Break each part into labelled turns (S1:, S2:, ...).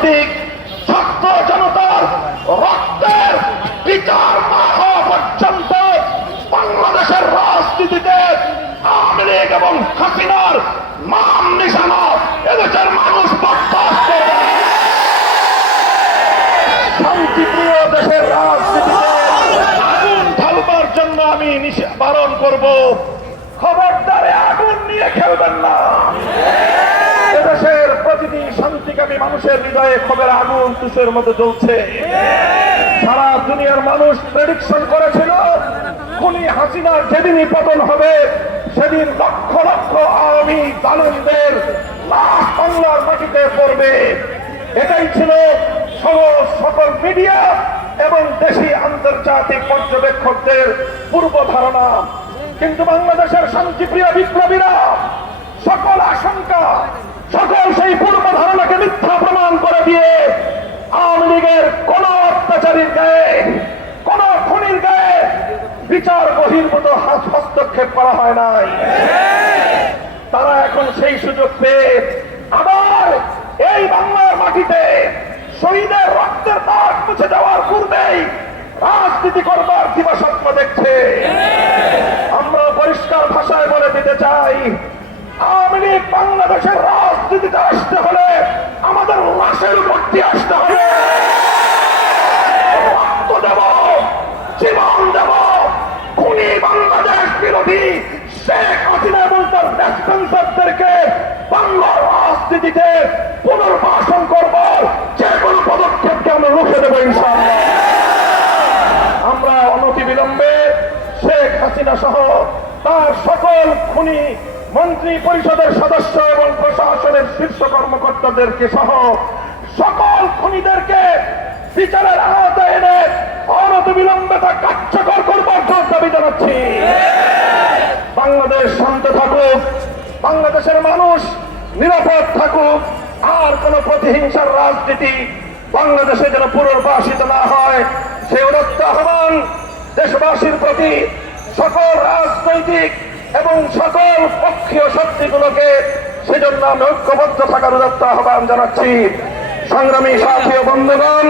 S1: শতাধিক ছাত্র জনতার রক্তের বিচার না হওয়া পর্যন্ত বাংলাদেশের রাজনীতিতে আওয়ামী লীগ এবং হাসিনার নাম নিশানা এদেশের মানুষ বরদাস্ত শান্তিপ্রিয় দেশের রাজনীতিতে আগুন ঢালবার জন্য আমি বারণ করব। খবরদারে আগুন নিয়ে খেলবেন না। প্রতিটি মানুষের হৃদয়ে খবর আগুন তুষের মতো জ্বলছে? সারা দুনিয়ার মানুষ প্রেডিকশন করেছিল, খুনি হাসিনার যেদিনই পতন হবে, সেদিন লক্ষ লক্ষ আওয়ামী জালুমদের লাশ বাংলার মাটিতে পড়বে। এটাই ছিল সকল মিডিয়া এবং দেশি আন্তর্জাতিক পর্যবেক্ষকদের পূর্ব ধারণা। কিন্তু বাংলাদেশের শান্তিপ্রিয় বিপ্লবীরা সকল আশঙ্কা, সকল সেই পূর্ব ধারণাকে মিথ্যা প্রমাণ করে দিয়ে আওয়ামী লীগের কোন অত্যাচারীর গায়ে, কোন খুনির গায়ে বিচার বহির্ভূত হস্তক্ষেপ করা হয় নাই। তারা এখন সেই সুযোগ পেয়ে আবার এই বাংলার মাটিতে শহীদের রক্তের দাগ মুছে যাওয়ার পূর্বেই রাজনীতি করবার দিবাস্বপ্ন দেখছে। আমরা পরিষ্কার ভাষায় বলে দিতে চাই, আওয়ামী লীগ বাংলাদেশের রাজনীতিতে আসতে হলে আমাদের লাশের উপর দিয়ে আসতে হবে। বিরোধী শেখ হাসিনা বাংলার রাজনীতিতে পুনর্বাসন যে কোনো পদক্ষেপকে আমরা রুখে দেবো আমরা অনতি বিলম্বে শেখ হাসিনা সহ তার সকল খুনি, মন্ত্রী পরিষদের সদস্য এবং প্রশাসনের শীর্ষ কর্মকর্তাদেরকে সহ সকল খুনিদেরকে বিচারের আওতায় এনে অনতি বিলম্বে তা কার্যকর করবার দাবি জানাচ্ছি। বাংলাদেশ শান্ত থাকুক, বাংলাদেশের মানুষ নিরাপদ থাকুক, আর কোন প্রতিহিংসার রাজনীতি বাংলাদেশে যেন পুনর্বাসিত না হয় সে উদত্ত আহ্বান দেশবাসীর প্রতি সকল রাজনৈতিক এবং সকল পক্ষীয় শক্তিগুলোকে সেজন্য আমি ঐক্যবদ্ধ থাকার উদত্ত আহ্বান জানাচ্ছি। সংগ্রামী সাথী ও বন্ধুগণ,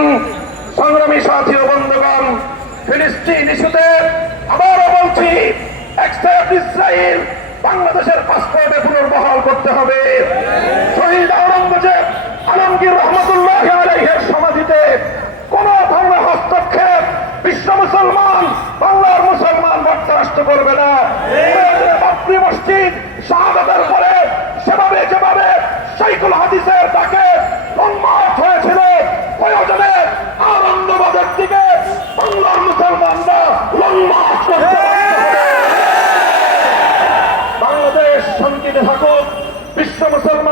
S1: সংগ্রামী সাথী ও বন্ধুগণ, ফিলিস্তিন ইস্যুতে ইসরায়েল বাংলাদেশের পাসপোর্টে পুনর্বহাল করতে হবে। শহীদ আওরঙ্গজেব আলমগীর রহমতুল্লাহ আলাইহের সমাধিতে কোন ধরনের হস্তক্ষেপ বিশ্ব মুসলমান, বাংলার মুসলমান বরদাস্ত করবে না। বাবরি মসজিদ শাহাদাতের পরে সেভাবে যেভাবে সাইকুল হাদিসের তাকে লংমার্চ হয়েছিল, প্রয়োজনে আনন্দবাদের দিকে বাংলার মুসলমানরা লংমার্চ করতে বাধ্য হবে। বাংলাদেশ শান্তিতে থাকুক বিশ্ব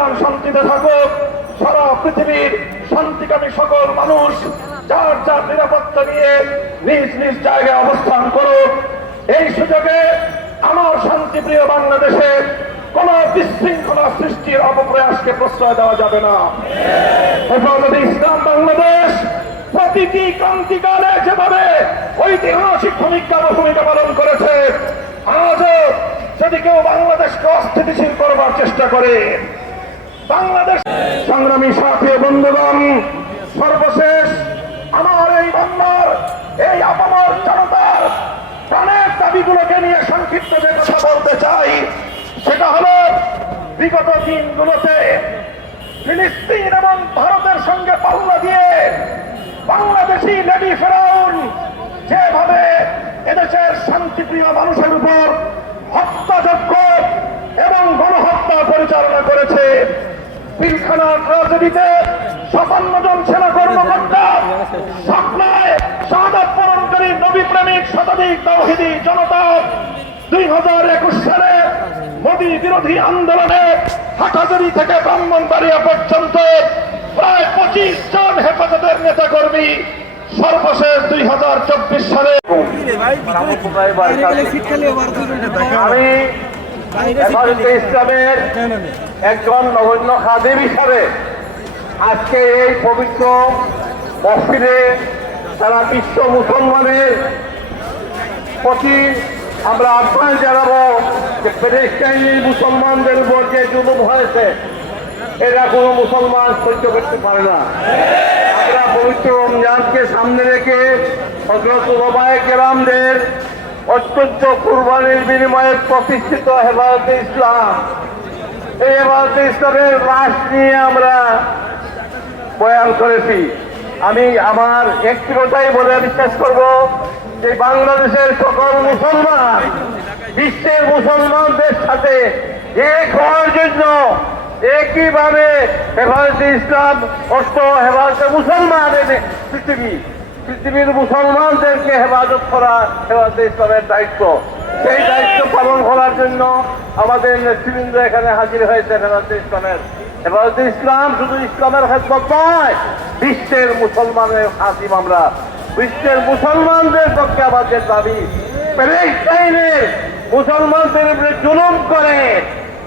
S1: মুসলমান শান্তিতে থাকুক, সারা পৃথিবীর শান্তিকামী সকল মানুষ যার যার নিরাপত্তা নিয়ে নিজ নিজ জায়গায় অবস্থান করুক। এই সুযোগে আমার শান্তিপ্রিয় বাংলাদেশে কোন বিশৃঙ্খলা সৃষ্টির অপপ্রয়াসকে প্রশ্রয় দেওয়া যাবে না। হেফাজতে ইসলাম বাংলাদেশ প্রতিটি ক্রান্তিকালে যেভাবে ঐতিহাসিক ভূমিকা ভূমিকা পালন করেছে, আজও যদি কেউ বাংলাদেশকে অস্থিতিশীল করবার চেষ্টা করে বাংলাদেশ। সংগ্রামী সাথী বন্ধুগণ, সর্বশেষ আমার এই বাংলার এই আপামর জনতার প্রাণের দাবিগুলোকে নিয়ে সংক্ষিপ্ত যে কথা বলতে চাই, সেটা হলো বিগত দিনগুলোতে ফিলিস্তিন এবং ভারতের সঙ্গে পাল্লা দিয়ে বাংলাদেশি লেডি ফেরাউন যেভাবে এদেশের শান্তিপ্রিয় মানুষের উপর হত্যাযজ্ঞ এবং গণহত্যা পরিচালনা করেছে পিলখানা ট্রাজেডিতে সাতান্ন জন সেনা কর্মকর্তা সাপনায় শাহাদ পরণকারী নবী প্রেমিক শতাধিক তৌহিদি জনতা দুই হাজার একুশ সালে মোদী বিরোধী আন্দোলনে হাটাজারি থেকে ব্রাহ্মণবাড়িয়া পর্যন্ত প্রায় পঁচিশ জন হেফাজতের নেতা কর্মী সর্বশেষ দুই হাজার চব্বিশ সালে আমি ইসলামের একজন নগণ্য খাদেম হিসাবে আজকে এই পবিত্র মসজিদে সারা বিশ্ব মুসলমানের প্রতি আমরা আহ্বান জানাব যে প্যালেস্টাইনি মুসলমানদের উপর যে জুলুম হয়েছে,
S2: এরা কোনো মুসলমান সহ্য করতে পারে না। আমরা পবিত্র রমজানকে সামনে রেখে হজরত ওলামায়ে কেরামদের অত্যন্ত কুরবানির বিনিময়ে প্রতিষ্ঠিত হেফাজতে ইসলাম এই লাশ নিয়ে আমরা বয়ান করেছি। আমি আমার একটি কথাই বলে বিশ্বাস করব যে বাংলাদেশের সকল মুসলমান, বিশ্বের মুসলমানদের সাথে এক হওয়ার জন্য একইভাবে হেফাজতে ইসলাম, অর্থ হেফাজতে মুসলমান পৃথিবী, পৃথিবীর মুসলমানদেরকে হেফাজত করা হেফাজতে ইসলামের দায়িত্ব। সেই দায়িত্ব পালন করার জন্য আমাদের নেতৃবৃন্দ এখানে হাজির হয়েছে হেফাজতে ইসলামের। হেফাজতে ইসলাম শুধু ইসলামের খেদমত নয়, বিশ্বের মুসলমানের হাসিম আমরা। বিশ্বের মুসলমানদের পক্ষে আমাদের দাবি প্যালেস্টাইনে মুসলমানদের উপরে জুলুম করে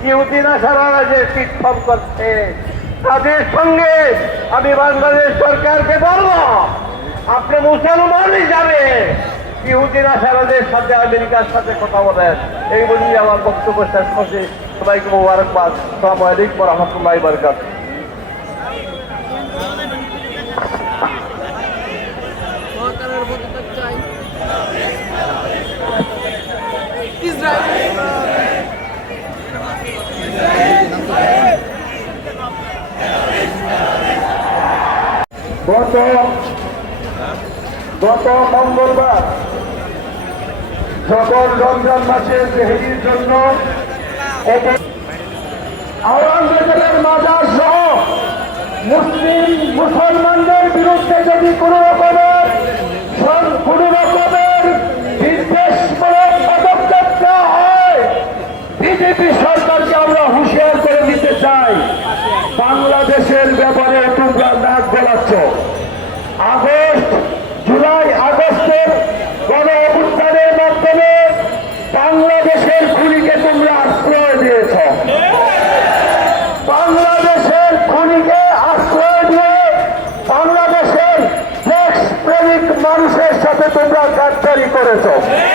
S2: ইহুদিনা সারা যে তীর্থম করছে, তাদের সঙ্গে আমি বাংলাদেশ সরকারকে বলব, আপনি মুসলমান হিসাবে ইহুদিনা সারাদের সাথে, আমেরিকার সাথে কথা বলেন। এই বলেই আমার বক্তব্য শেষ করছি। সবাইকে মোবারকবাদ। সালামু আলাইকুম রহমতুল্লাহ
S1: গত গত মঙ্গলবার যখন রমজান মাসের দেহরির জন্য আওরঙ্গজেবের মাজার সহ মুসলিম, মুসলমানদের বিরুদ্ধে যদি কোনো রকমের কোনো রকমের বিদ্বেষমূলক পদক্ষেপ নেওয়া হয়, বিজেপি সরকারকে আমরা হুঁশিয়ার করে দিতে চাই। বাংলাদেশের ব্যাপারে তোমরা নাক গলাচ্ছ। প্রেমিক